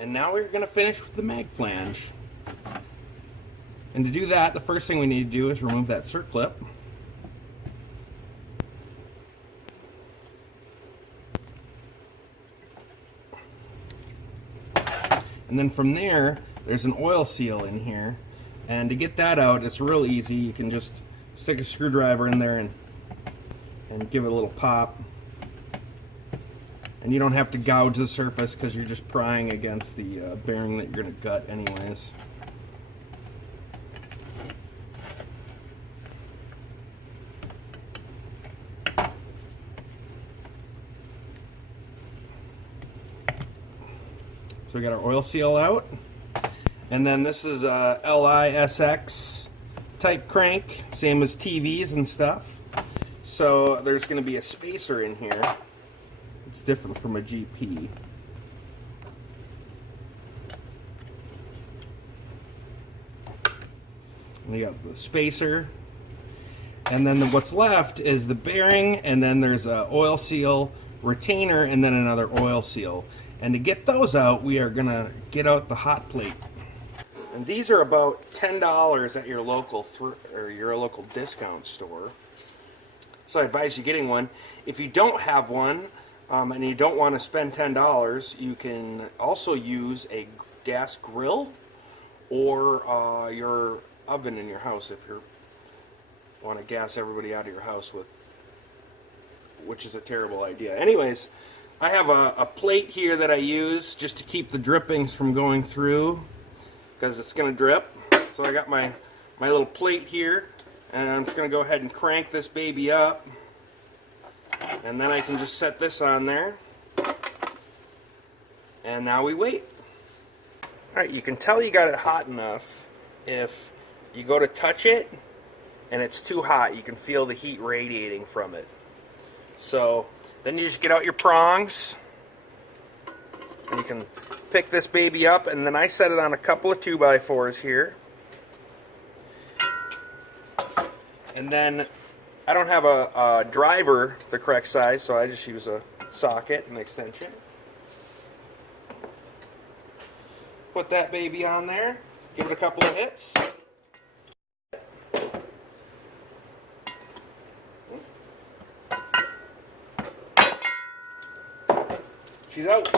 And now we're going to finish with the mag flange. And to do that, the first thing we need to do is remove that circlip. And then from there, there's an oil seal in here. And to get that out, it's real easy. You can just stick a screwdriver in there and give it a little pop. And you don't have to gouge the surface because you're just prying against the bearing that you're going to gut anyways. So we got our oil seal out. And then this is a LISX type crank, same as TVs and stuff. So there's going to be a spacer in here. It's different from a GP. And you got the spacer. And then what's left is the bearing, and then there's a oil seal retainer, and then another oil seal. And to get those out, we are going to get out the hot plate. And these are about $10 at your local discount store. So I advise you getting one. If you don't have one, and you don't want to spend $10, you can also use a gas grill or your oven in your house if you want to gas everybody out of your house with, which is a terrible idea. Anyways, I have a plate here that I use just to keep the drippings from going through because it's going to drip. So I got my little plate here, and I'm just going to go ahead and crank this baby up. And then I can just set this on there. And now we wait. Alright, you can tell you got it hot enough if you go to touch it and it's too hot. You can feel the heat radiating from it. So then you just get out your prongs and you can pick this baby up, and then I set it on a couple of 2x4s here. And then I don't have a driver the correct size, so I just use a socket and extension. Put that baby on there, give it a couple of hits. She's out.